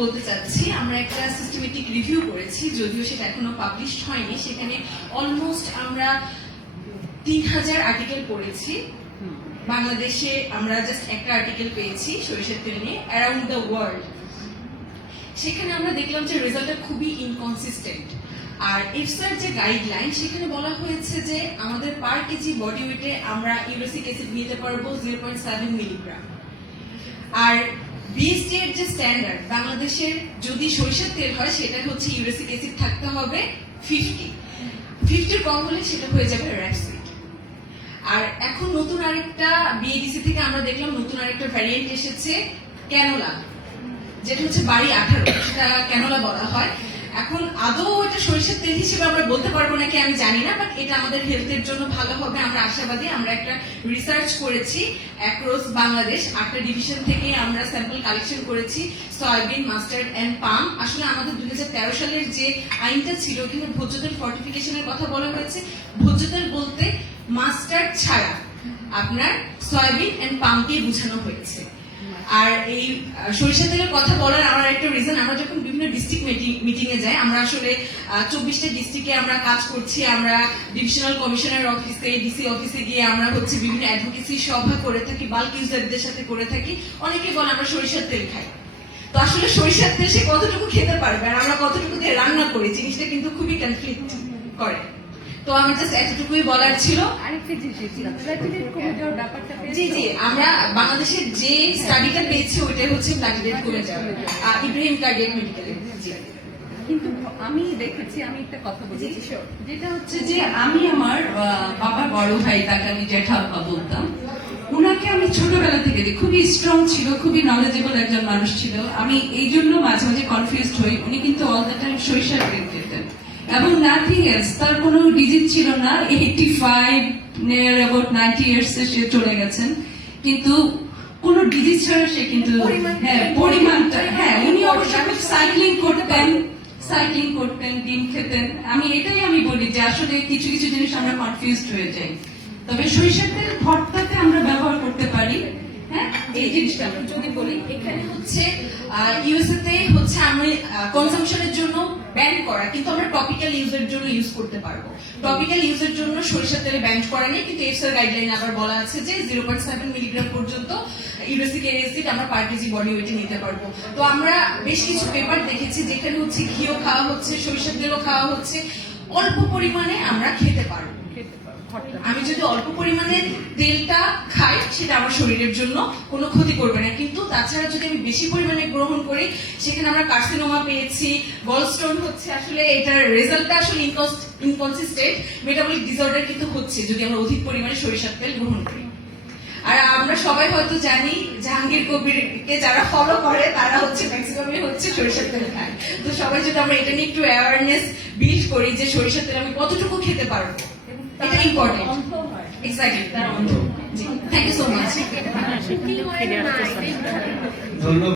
বলতে চাচ্ছি, আমরা একটা সিস্টেমেটিক রিভিউ করেছি, যদিও সেটা এখনো পাবলিশ হয়নি। সেখানে অলমোস্ট আমরা 3000 আর্টিকেল পড়েছি। বাংলাদেশে আমরা জাস্ট একটা আর্টিকেল পেয়েছি সরিষার তেল নিয়ে অ্যারাউন্ড দ্য ওয়ার্ল্ড। সেখানে আমরা দেখলাম যে রেজাল্টটা খুবই ইনকনসিস্টেন্ট। আর ইফসার যে গাইডলাইন, সেখানে বলা হয়েছে যে আমাদের পার কেজি বডি ওয়েটে আমরা ইউরেসিক অ্যাসিড নিতে পারবো 0.7 মিলিগ্রাম। আর বিএসটি এর যে স্ট্যান্ডার্ড, বাংলাদেশের যদি সরিষার তেল হয় সেটা হচ্ছে ইউরেসিক অ্যাসিড থাকতে হবে 50 কম হলে সেটা হয়ে যাবে র্যাপসুইট। আর এখন নতুন আরেকটা বিএডিসি থেকে আমরা দেখলাম নতুন আরেকটা ভ্যারিয়েন্ট এসেছে ক্যানোলা, যেটা হচ্ছে বাড়ি 18, সেটা ক্যানোলা বলা হয়। এখন আদৌ এটা সরিষার তেল হিসেবে আমরা বলতে পারবো নাকি আমি জানি না, বাট এটা আমাদের হেলথের জন্য ভালো হবে, আমরা আশাবাদী। আমরা একটা রিসার্চ করেছি অ্যাক্রস বাংলাদেশ, 8টা ডিভিশন থেকে আমরা স্যাম্পল কালেকশন করেছি, সয়াবিন, মাস্টার্ড এন্ড পাম। আসলে আমাদের 2013 সালের যে আইনটা ছিল, ওখানে ভোজ্য তেল ফর্টিফিকেশনের কথা বলা হয়েছে। ভোজ্য তেল বলতে মাস্টার্ড ছাড়া আপনার সয়াবিন এন্ড পামকে বোঝানো হয়েছে। আর এই সরিষা তেলের কথা বলার আমার একটা রিজন, আমরা যখন বিভিন্ন ডিস্ট্রিক্ট মিটিং এ যাই, আমরা আসলে 24টা ডিস্ট্রিক্টে আমরা কাজ করছি। আমরা ডিভিশনাল কমিশনার অফিসে, ডিসি অফিসে গিয়ে আমরা হচ্ছে বিভিন্ন অ্যাডভোকেসি সভা করে থাকি, বাল্ক ইউজারদের সাথে করে থাকি। অনেকে বলে আমরা সরিষার তেল খাই, তো আসলে সরিষার তেল সে কতটুকু খেতে পারবে আর আমরা কতটুকু দিয়ে রান্না করি, জিনিসটা কিন্তু খুবই কনফ্লিক্ট করে। তো আমার জাস্ট এতটুকুই বলার ছিল। জি জি, আমরা বাংলাদেশের যে স্টাডিটা পেয়েছি ওইটাই হচ্ছে প্লাটিলেট কমে যাবে ইব্রাহিম কার্ডিয়াক মেডিকেলে। কিন্তু আমি দেখেছি, আমি একটা কথা বলি, যেটা হচ্ছে যে আমি আমার বাবার বড় ভাই, তাকে আমি জ্যাঠাব্বা বলতাম, উনাকে আমি ছোটবেলা থেকে দেখি খুবই স্ট্রং ছিল, খুবই নলেজেবল একজন মানুষ ছিল। আমি এই জন্য মাঝে মাঝে কনফিউজড হই। উনি কিন্তু অল দ্য টাইম সরিষার তেল খেতেন এবং নাথিং এলস, তার কোনো ডিজিজ ছিল না। 85 নিয়ার অ্যাবাউট 90 ইয়ার্স সে চলে গেছেন, কিন্তু কোন ডিজিজ ছাড়া সে কিন্তু পরিমাণটা উনি অবশ্য সাইক্লিং করতেন, ডিম খেতেন। এটাই আমি বলি যে আসলে কিছু কিছু জিনিস আমরা কনফিউজড হয়ে যাই। তবে সরিষার তেল ভর্তাতে আমরা ব্যবহার করতে পারি। হ্যাঁ, এই জিনিসটা আমি যদি বলি, এখানে হচ্ছে ইউএসএ তে হচ্ছে আমি কনজাম্পশনের জন্য ব্যান করা, কিন্তু আমরা টপিক্যাল ইউজের জন্য ইউজ করতে পারবো। টপিক্যাল ইউজের জন্য সরিষার তেলে ব্যান করা নেই, কিন্তু এফসার গাইডলাইন আবার বলা আছে যে 0.7 মিলিগ্রাম পর্যন্ত ইউরেসিক অ্যাসিড আমরা পার কেজি বডি ওয়েটে নিতে পারবো। তো আমরা বেশ কিছু পেপার দেখেছি যেখানে হচ্ছে ঘিও খাওয়া হচ্ছে, সরিষার তেলও খাওয়া হচ্ছে, অল্প পরিমাণে আমরা খেতে পারবো। আমি যদি অল্প পরিমাণে তেলটা খাই সেটা আমার শরীরের জন্য কোনো ক্ষতি করবে না, কিন্তু তাছাড়া যদি আমি বেশি পরিমাণে গ্রহণ করি সেখানে আমরা কার্সিনোমা পেয়েছি, গলস্টোন হচ্ছে। আসলে এটার রেজাল্টটা আসলে ইনকনসিস্টেন্ট, মেটাবলিক ডিসঅর্ডার কিন্তু হচ্ছে যদি আমরা অধিক পরিমাণে সরিষার তেল গ্রহণ করি। আর আমরা সবাই হয়তো জানি জাহাঙ্গীর কবিরকে যারা ফলো করে তারা হচ্ছে ম্যাক্সিমামই হচ্ছে সরিষার তেল খায়। তো সবাই যদি আমরা এটা নিয়ে একটু অ্যাওয়ারনেস বিল্ড করি যে সরিষার তেল আমি কতটুকু খেতে পারবো, এটা ইম্পর্টেন্ট। এক্স্যাক্টলি, তার অন্ধ। জি, থ্যাংক ইউ সো মাচ।